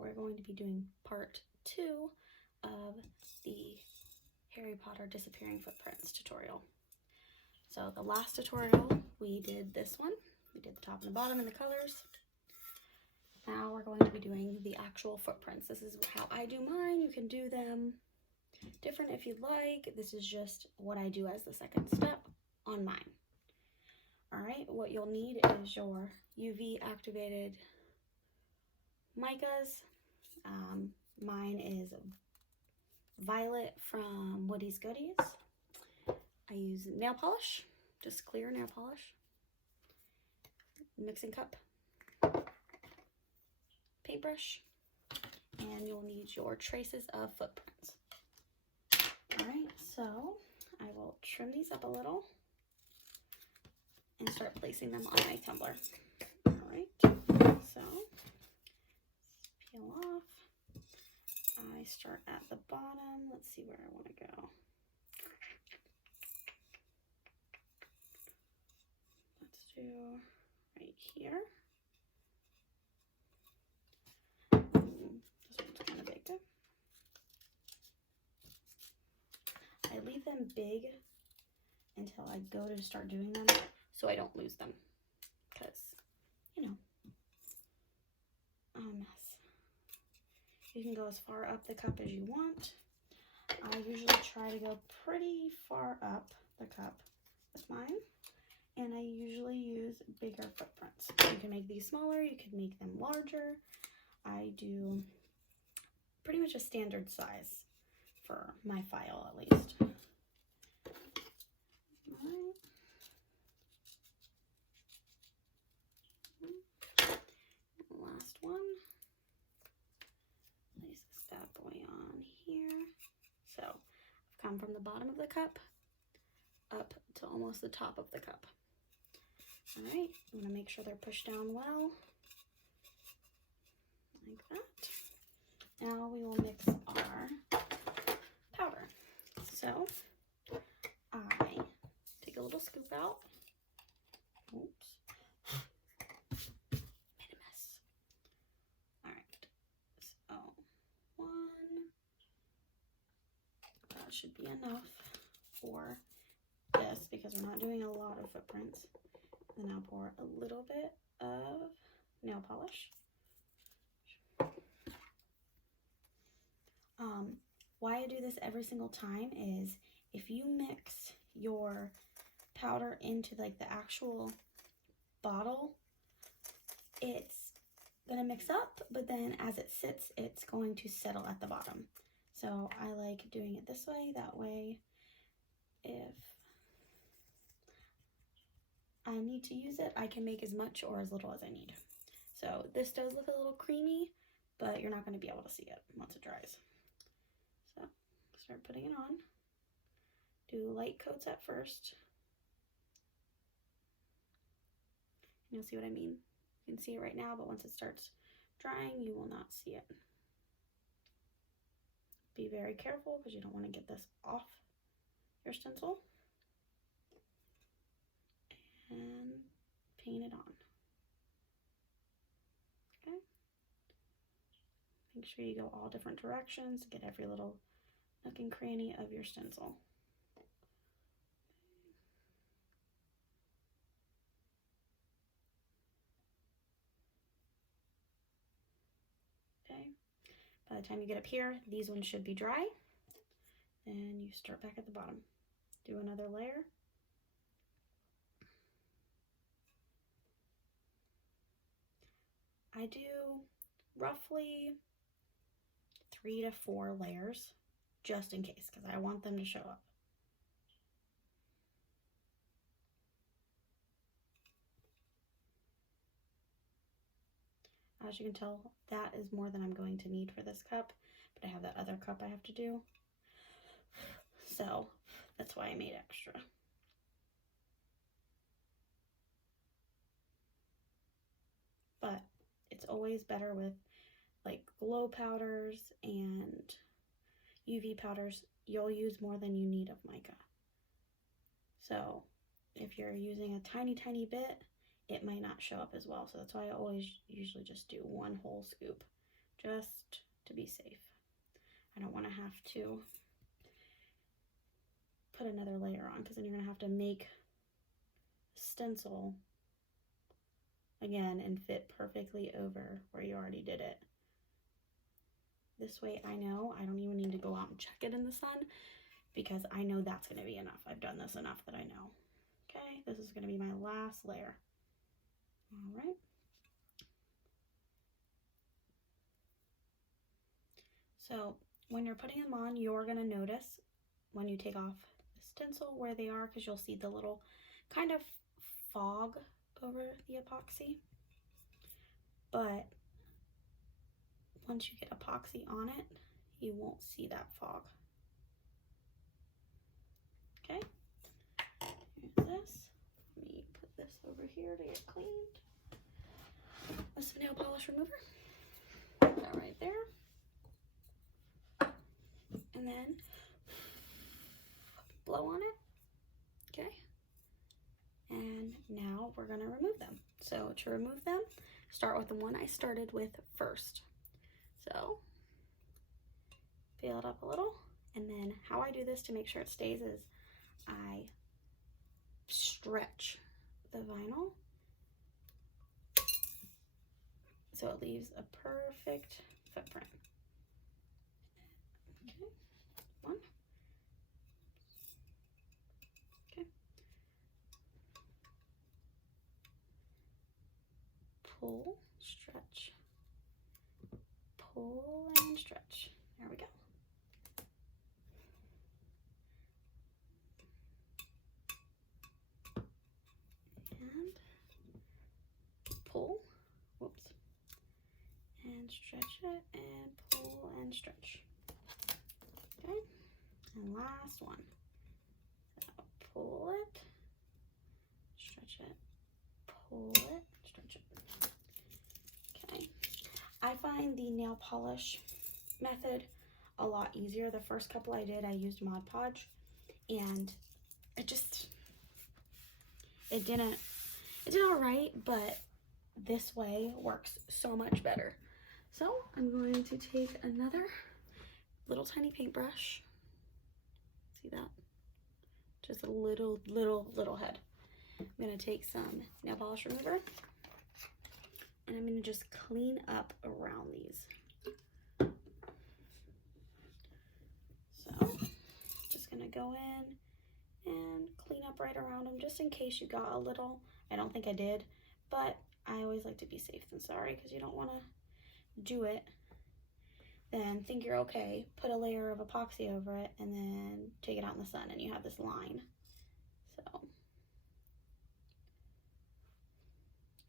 we're going to be doing part 2 of the Harry Potter Disappearing Footprints tutorial. So the last tutorial, we did this one. We did the top and the bottom and the colors. Now we're going to be doing the actual footprints. This is how I do mine. You can do them different if you'd like. This is just what I do as the second step on mine. All right, what you'll need is your UV activated micas. Mine is Violet from Woody's Goodies. I use nail polish, just clear nail polish, mixing cup, paintbrush, and you'll need your traces of footprints. All right, so I will trim these up a little and start placing them on my tumbler. All right, so peel off. I start at the bottom. Let's see where I want to go. Let's do right here. This one's kind of big. I leave them big until I go to start doing them so I don't lose them, because, you know, I'm a mess. You can go as far up the cup as you want. I usually try to go pretty far up the cup with mine, and I usually use bigger footprints. You can make these smaller, you can make them larger. I do pretty much a standard size for my file, at least. All right. Last one. Place this bad boy on here. So I've come from the bottom of the cup up to almost the top of the cup. All right, I'm gonna make sure they're pushed down well, like that. Now we will mix our powder. So I take a little scoop out. Oops. Made a mess. All right, so that should be enough for this because we're not doing a lot of footprints. Then I'll pour a little bit of nail polish. Why I do this every single time is if you mix your powder into like the actual bottle, it's gonna mix up, but then as it sits, it's going to settle at the bottom. So I like doing it this way. That way, if I need to use it, I can make as much or as little as I need. So this does look a little creamy, but you're not going to be able to see it once it dries. So start putting it on. Do light coats at first. You'll see what I mean. You can see it right now, but once it starts drying, you will not see it. Be very careful because you don't want to get this off your stencil. And paint it on. Okay. Make sure you go all different directions, get every little nook and cranny of your stencil. Okay. By the time you get up here, these ones should be dry. And you start back at the bottom. Do another layer. I do roughly 3 to 4 layers just in case, because I want them to show up. As you can tell, that is more than I'm going to need for this cup, but I have that other cup I have to do. So that's why I made extra. But it's always better with like glow powders and UV powders. You'll use more than you need of mica. So if you're using a tiny bit, it might not show up as well. So that's why I always usually just do one whole scoop just to be safe. I don't want to have to put another layer on, because then you're going to have to make a stencil again and fit perfectly over where you already did it. This way I know I don't even need to go out and check it in the sun, because I know that's going to be enough. I've done this enough that I know. Okay, this is going to be my last layer. All right. So when you're putting them on, you're going to notice when you take off the stencil where they are, because you'll see the little kind of fog over the epoxy. But once you get epoxy on it, you won't see that fog. Okay, here's this. Let me put this over here to get cleaned. That's the nail polish remover. Put that right there. And then blow on it. Okay. And now we're going to remove them. So to remove them, start with the one I started with first. So peel it up a little, and then how I do this to make sure it stays is I stretch the vinyl so it leaves a perfect footprint. Okay, one. Okay. Pull, stretch, pull and stretch. There we go. And pull, whoops, and stretch it and pull and stretch. Okay, and last one. So pull it, stretch it, pull it, stretch it. Okay, I find the nail polish method a lot easier. The first couple I did, I used Mod Podge, and it did all right, but this way works so much better. So I'm going to take another little tiny paintbrush. See that? Just a little head. I'm gonna take some nail polish remover, and I'm gonna just clean up around these. So just gonna go in and clean up right around them, just in case you got a little. I don't think I did, but I always like to be safe than sorry, because you don't want to do it, then think you're okay, put a layer of epoxy over it, and then take it out in the sun and you have this line. So,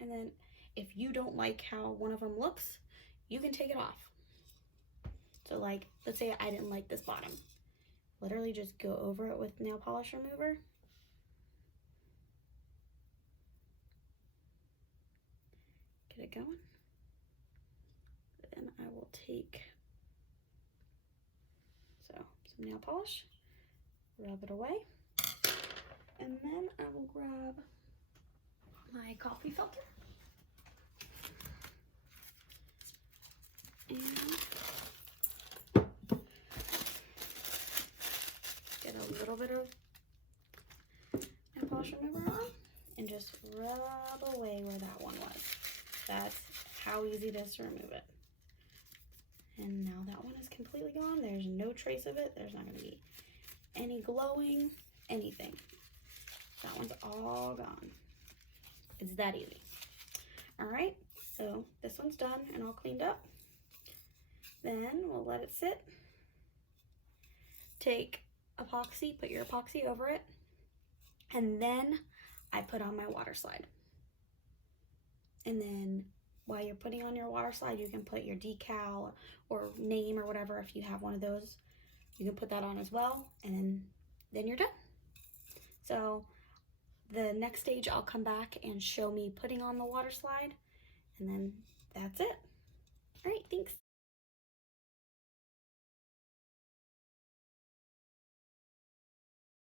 and then if you don't like how one of them looks, you can take it off. So like, let's say I didn't like this bottom. Literally just go over it with nail polish remover. Get it going. Then I will take some nail polish, rub it away, and then I will grab my coffee filter and get a little bit of nail polish remover on and just rub away where that one was. That's how easy it is to remove it. And now that one is completely gone. There's no trace of it. There's not going to be any glowing, anything. That one's all gone. It's that easy. All right, so this one's done and all cleaned up. Then we'll let it sit. Take epoxy, put your epoxy over it, and then I put on my water slide. And then while you're putting on your water slide, you can put your decal or name or whatever. If you have one of those, you can put that on as well, and then you're done. So the next stage, I'll come back and show me putting on the water slide, and then that's it. All right, thanks.